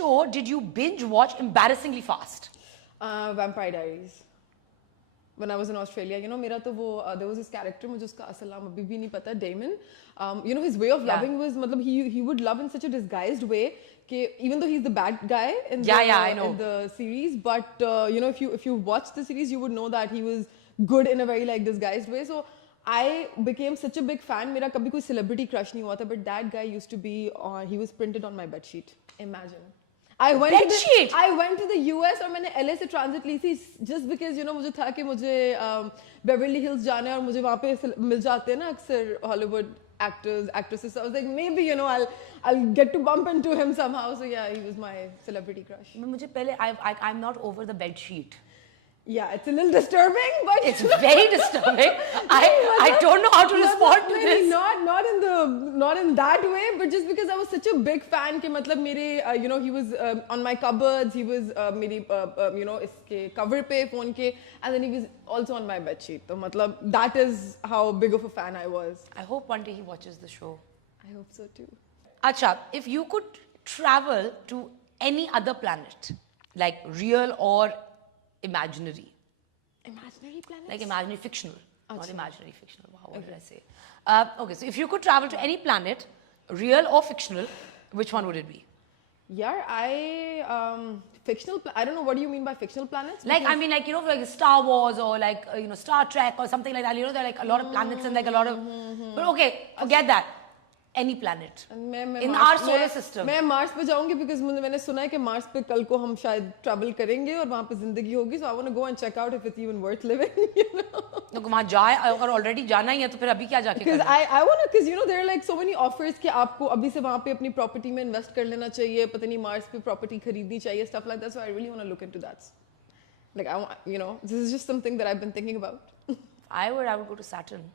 show did you binge watch embarrassingly fast? Vampire Diaries. When I was in Australia, you know, मेरा तो वो there was this character मुझे उसका असल नाम अभी भी नहीं पता, Damon. You know, his way of loving was मतलब he would love in such a disguised way कि even though he's the bad guy in the series, but you know, if you watch the series, you would know that he was good in a very like disguised way. So I became such a big fan. मेरा कभी कोई celebrity crush नहीं हुआ था, but that guy used to be he was printed on my bedsheet. Imagine. I went to the US और मैंने LA से transit ली थी just because you know मुझे था कि मुझे Beverly Hills जाना है और मुझे वहाँ पे मिल जाते हैं ना अक्सर Hollywood actors, actresses. So I was like maybe you know I'll get to bump into him somehow. So yeah, he was my celebrity crush. मुझे पहले I'm not over the bed sheet. Yeah, it's a little disturbing, but it's very disturbing. I don't know how to respond to this. Not in that way, but just because I was such a big fan कि मतलब मेरे you know he was on my cupboards, he was मेरी you know इसके cover पे phone के, and then he was also on my bed sheet. तो मतलब that is how big of a fan I was. I hope one day he watches the show. I hope so too. Acha, if you could travel to any other planet, like real or imaginary planets? Like imaginary fictional, not imaginary fictional. Wow, what did I say? Okay, so if you could travel to any planet, real or fictional, which one would it be? Yeah, fictional. I don't know, what do you mean by fictional planets? Like I mean, like you know, like Star Wars or like you know Star Trek or something like that. You know, there are like a lot of planets and like a lot of. But okay, forget that. Any planet in our solar system. मैं Mars पे जाऊंगी because मैंने सुना है कि Mars पे कल को हम शायद travel करेंगे और वहाँ पे जिंदगी होगी. So I want to go and check out if it's even worth living. You know. तो वहाँ जाए अगर already जाना ही है तो फिर अभी क्या जाके करना? Because I want to, because you know there are like so many offers कि आपको अभी से वहाँ पे अपनी property में invest कर लेना चाहिए, पता नहीं मार्स पे property खरीदनी चाहिए, stuff like that. So I really want to look into that. Like I want, you know, this is just something that I've been thinking about. I would go to Saturn.